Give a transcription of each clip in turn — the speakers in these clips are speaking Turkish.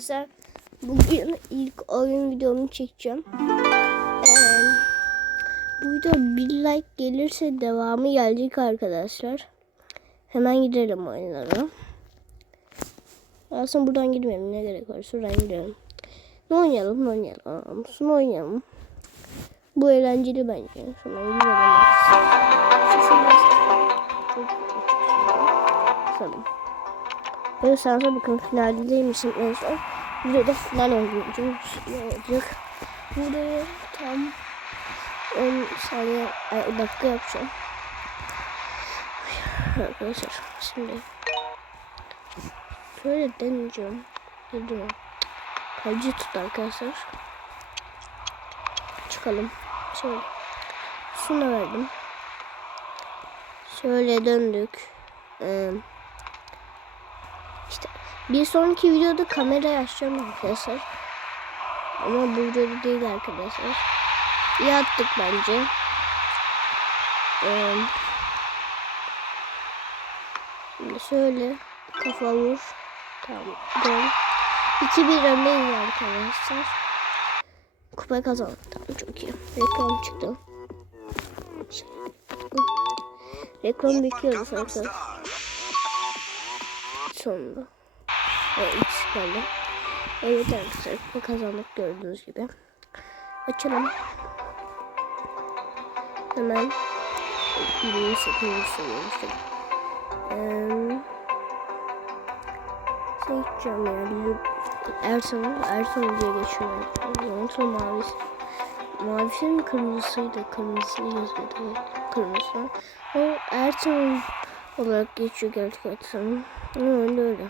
Arkadaşlar bugün ilk oyun videomu çekeceğim. Ee, bu video bir like gelirse devamı gelecek arkadaşlar. Hemen gidelim oyunlara. Aslında buradan girmeyelim ne gerek var şuradan gidelim. Ne oynayalım ne oynayalım. Şunu oynayalım. Bu eğlenceli bence. Şuna gidelim. Sesim sanırım. Evet sana bakın finaldeymişim en son. Videoda final oynayacağım. Ne olacak? Buraya tam 10 saniye, ay, dakika yapacağım. Arkadaşlar şimdi şöyle deneyeceğim. Gidiyor. Kaleci tut arkadaşlar. Çıkalım. Şöyle. Şuna verdim. Şöyle döndük. Ee, bir sonraki videoda kamerayı açacağım arkadaşlar. Ama bu videoda değil arkadaşlar. İyi attık bence. Ee, şimdi şöyle kafa vur. Tamam. Gol. 2-1 öndeyiz arkadaşlar. Kupayı kazandık. Tamam çok iyi. Reklam çıktı. Reklam bekliyoruz arkadaşlar. Sonunda. Evet ilk geldi. Evet arkadaşlar kupa kazandık gördüğünüz gibi. Açalım. Hemen 28. seviyormuştum. Eee şey gideceğim yani. Erson, Erson diye geçiyor. Sonra mavisi. Mavisi mi kırmızısıydı? Kırmızısı yazıyordu. Kırmızı. O Erson olarak geçiyor gerçek Erson. Öyle öyle.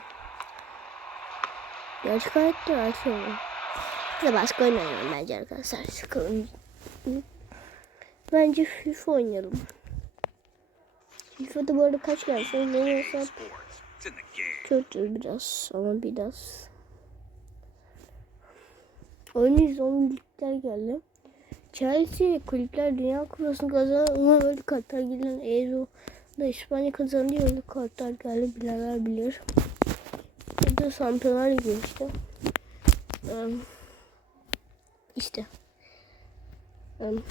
Gerçek hayatta Erson. Bir de başka oynayalım bence arkadaşlar. Sıkılın. Bence FIFA oynayalım. FIFA'da bu arada kaç gelsin? Oynayamıyorsam kötü biraz ama biraz. Oyun ligler geldi. Chelsea kulüpler dünya kupasını kazandı ama böyle kartlar gelen Euro da İspanya kazandı öyle kartlar geldi bilenler bilir. Bu da Şampiyonlar Ligi işte. Um, işte. Um,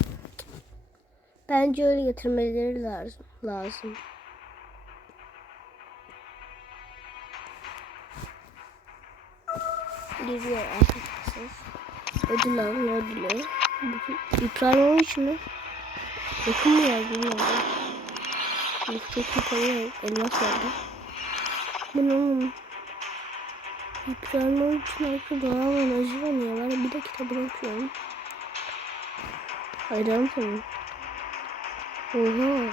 bence öyle getirmeleri lazım. lazım. Geliyor arkadaşlar. Ödül al, ne ödülü? İbrahimovic mi? Yakın mı yazdı bilmiyorum. Yüksek kupayı elmas verdi. Bu ne oğlum? İbrahimovic'in arka doğal acı var. Bir de kitabını okuyorum. Hayran senin. Oha.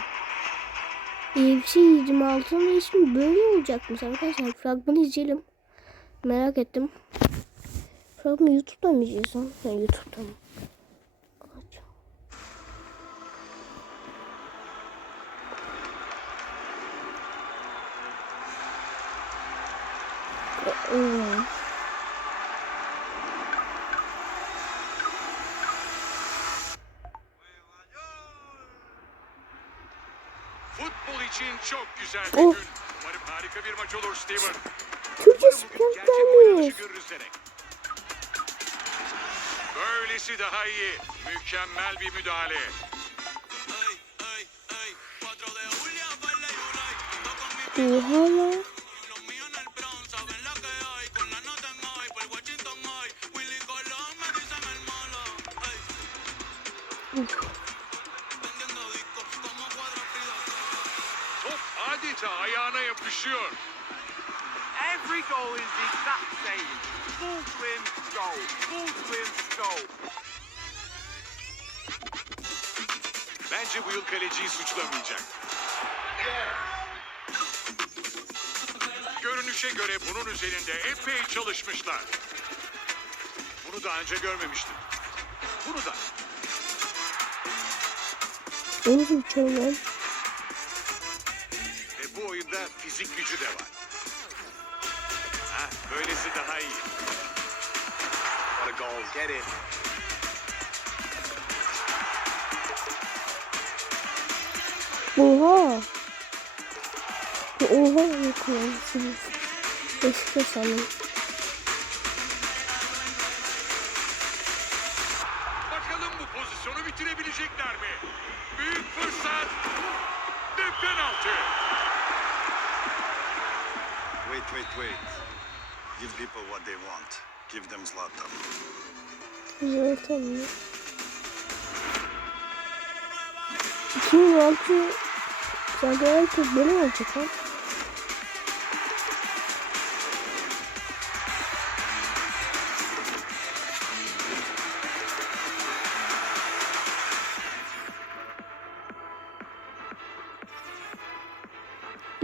UFC 26'nın ismi böyle olacakmış arkadaşlar. Fragmanı izleyelim. Merak ettim. Fragmanı YouTube'dan mı izliyorsun? Ha, YouTube'dan. Aç. Hmm. Futbol için çok güzel bir Oh. gün. Umarım harika bir maç olur Steven. Türkçe Derek. Böylesi daha iyi. Mükemmel bir müdahale. Oha lan. Top adeta ayağına yapışıyor. Every goal is the exact same. Full swim, goal. Full swim, goal. Bence bu yıl kaleciyi suçlamayacak. Görünüşe göre bunun üzerinde epey çalışmışlar. Bunu daha önce görmemiştim. Bunu da. Oğlum çöl Ve bu oyunda fizik gücü de var. Ha, böylesi daha iyi. What a goal. Get in. Oha. Oha yok ya. Beşiktaş sandım. Wait, wait. Give people what they want. Give them Zlatan. Zaten mi? 2006 Zaten çok böyle mi olacak lan?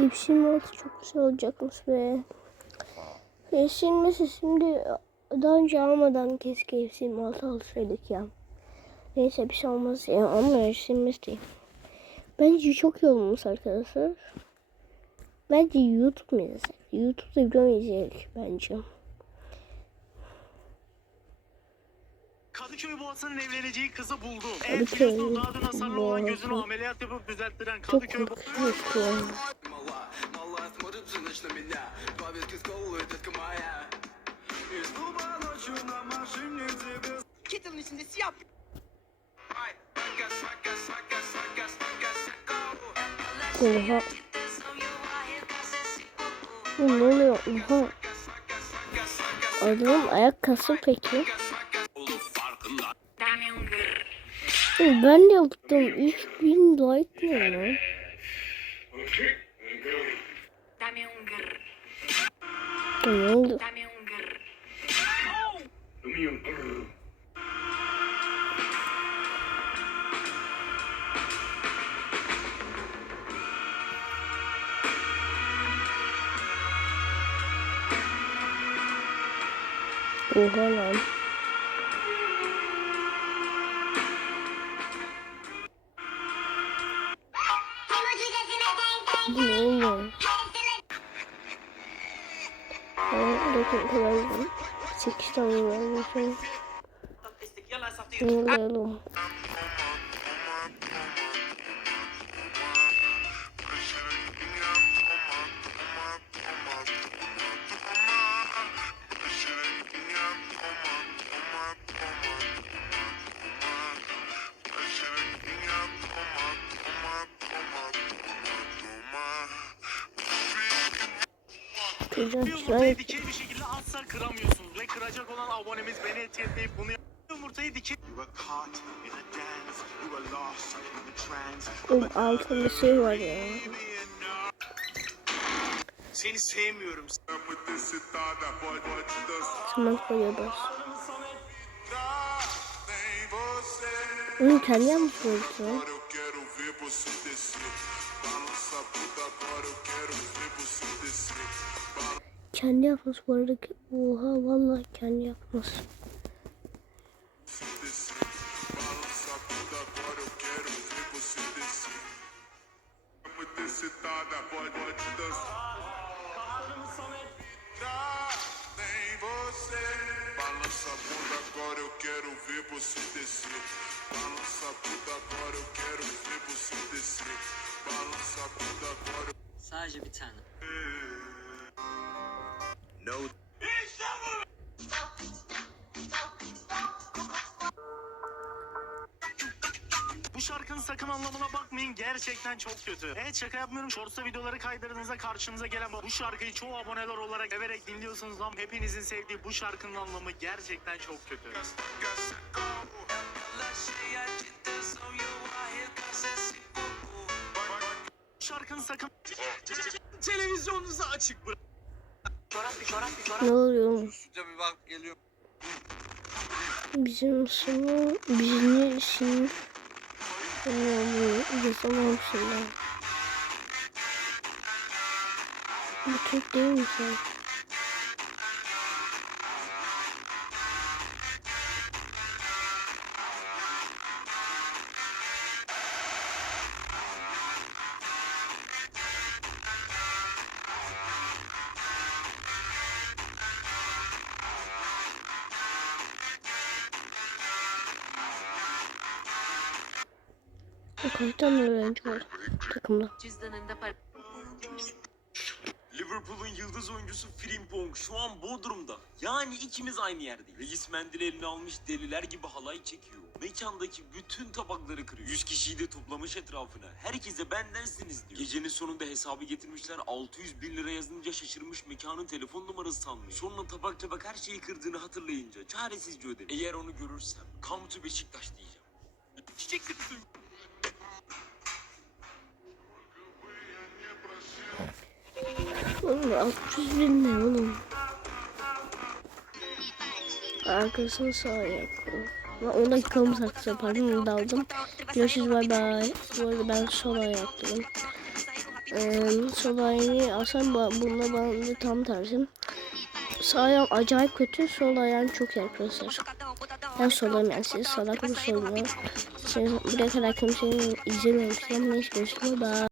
İpsin altı çok güzel olacakmış be. Silmesi şimdi daha önce almadan keşke İpsin altı alsaydık ya. Neyse bir şey olmaz ya ama silmesi değil. Bence çok iyi olmuş arkadaşlar. Bence YouTube mu izlesek? YouTube'da video mu izleyelim bence. Kadıköy Boğazı'nın evleneceği kızı buldu. Kadıköy Ev biliyorsun daha dün hasarlı olan gözünü ameliyat yapıp düzelttiren Kadıköy korkutucu смотрит всю ночь на меня Два ветки сколы, детка моя И снова ночью на машине тебе Kettle'ın içinde siyah Свака, свака, свака, свака, свака, свака Oha. Bu ne oluyor? Oha. Adamın ayak kası peki. Oğlum Ben de yaptım. 3000 like ne lan? do mundo. O Ronaldo. Menino. Bakın kullandım. 8 tane vermişim. Ne şöyle Yumurtayı dikey bir şekilde atsa kıramıyorsunuz. Ve kıracak olan abonemiz beni etiketleyip bunu Yumurtayı dikey Oğlum altında şey var ya. Seni sevmiyorum. Saman koyuyor bas. Onu kendi yapmış mıydın? Kendi yapmış bu arada. Oha vallahi kendi yapmış. Sadece bir tane. No Bu şarkının sakın anlamına bakmayın. Gerçekten çok kötü. Evet şaka yapmıyorum. Shorts'ta videoları kaydırdığınızda karşınıza gelen bu şarkıyı çoğu aboneler olarak severek dinliyorsunuz ama hepinizin sevdiği bu şarkının anlamı gerçekten çok kötü. Şarkının sakın televizyonunuzu açık bırakın. çorap bir çorap bir çorap. Ne oluyor bir bak geliyor Bizim sınıf, bizim sınıf. Ne oluyor? Yazamam şimdi. Bu Türk değil mi sen? Tane öğrenci var takımda? Cüzdanında para. Liverpool'un yıldız oyuncusu Frimpong şu an Bodrum'da. Yani ikimiz aynı yerdeyiz. Reis mendil eline almış deliler gibi halay çekiyor. Mekandaki bütün tabakları kırıyor. 100 kişiyi de toplamış etrafına. Herkese bendensiniz diyor. Gecenin sonunda hesabı getirmişler. 600 bin lira yazınca şaşırmış mekanın telefon numarası sanmış. Sonra tabak tabak her şeyi kırdığını hatırlayınca çaresizce ödemiş. Eğer onu görürsem come to Beşiktaş diyeceğim. Çiçek sıkıntı. Oğlum 600 bin ne oğlum? Arkasını sağ ayaklı. Ama 10 dakikamız hakkında pardon daldım. Görüşürüz bay bay. Bu arada ben sol ayaklıyım. Ee, sol ayağını aslında bu- bununla da tam tersi. Sağ ayağım acayip kötü, sol ayağım çok iyi arkadaşlar. Ben solayım yani siz salak mı soruyor. Siz buraya kadar kimsenin izlememiştim. Neyse görüşürüz bay.